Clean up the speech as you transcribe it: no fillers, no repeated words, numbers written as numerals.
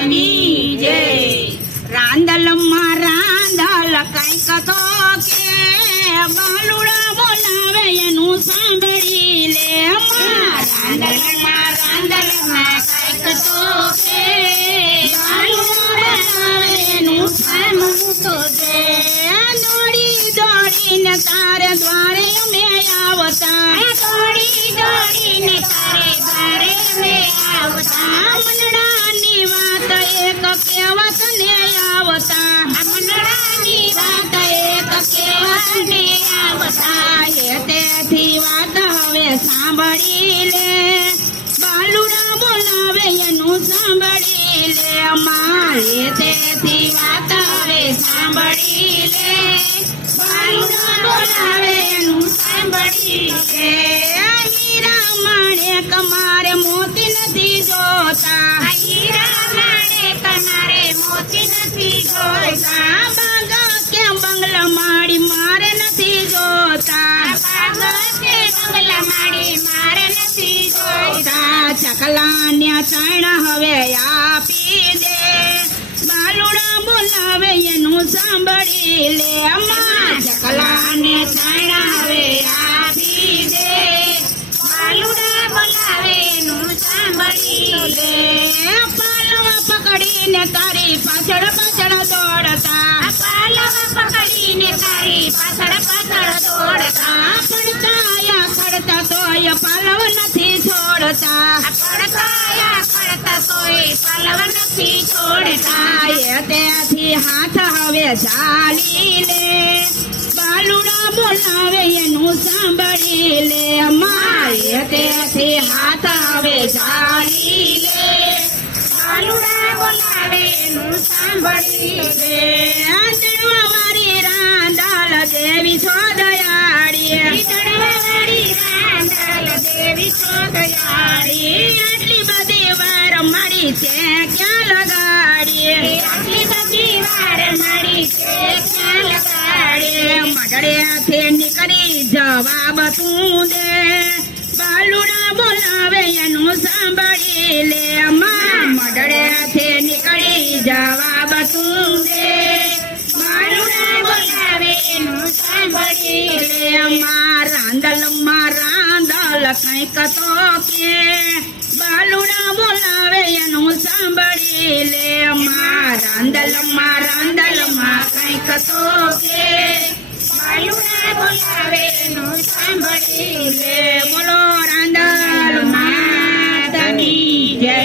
માતની જય. રાંદલમાં રાંદલ કંઈક તો કે બાલુડા બોલાવે એનું સાંભળી લે. રાંદલમાં રાંદલમાં કંઈક તો કે બાલુડા બોલાવે એનું સાંભળતો દે. દોડી દોડીને તારે દ્વારે અમે આવતા, દોડી દોડીને તારે દ્વારે અમે આવતા. મનડાની વાત એક કહેવત ને આવતા, મનડાની વાત એક કહેવત ને આવતા. તેથી વાત હવે સાંભળી લે, બાલુડા બોલાવે એનું સાંભળી લે. મારે તેથી વાત હવે સાંભળી લે, બાલુડા બોલાવે એનું સાંભળી લે. હીરા માણેક મારે મોતી નથી જોતા, હીરા માણેક મારે મોતી નથી જોતા. બાગા કે બંગલા માડી મારે નથી જોતા, બાગા કે બંગલા માડી મારે નથી જોતા. ચકલા ને ચાયણા હવે આપી દે, બાલુડા બોલાવે એનું સાંભળી લે. ચકલા ને ચાયણા હવે આપી દે, બાલુડા બોલાવે એનું સાંભળી લે. પાલવા પકડીને તારી પાછળ પાછળ દોડતા, પાલવા પકડીને તારી પાછળ પાછળ દોડતા. પડતાયા ખડતા તોય પાલવ નથી છોડતા, પડતાયા ખડતા તોય પાલવ નથી છોડતા. તેથી હાથ હવે ચાલી લે, બાલુડા બોલાવે એનું સાંભળી લે. મારે તેથી હાથ હવે ચાલી લે, બાલુડા બોલાવે એનું સાંભળી લે. દડવાવાળી રાંદલ દેવી છો દયાળી, દડવાવાળી રાંદલ દેવી છો દયાળી. આટલી બધી વાર મળી છે ક્યાં લગાડીએ, આટલી બધી વાર મળી છે ક્યાં લગાડીએ. મઢડેથી નીકળી જવાબ તું દે, બાલુડા બોલાવે એનું સાંભળી લે. મઢડેથી નીકળી જવાબ તું દે, બાલુડા બોલાવે એનું સાંભળી લે. રાંદલમાં રાંદલ કંઈક તો કે બાલુડા બોલાવે એનું સાંભળી લે. રાંદલમાં રાંદલમાં કંઈક તો કે બાલુડા બોલાવે એનું સાંભળી લે. બોલો રાંદલ માતની જય.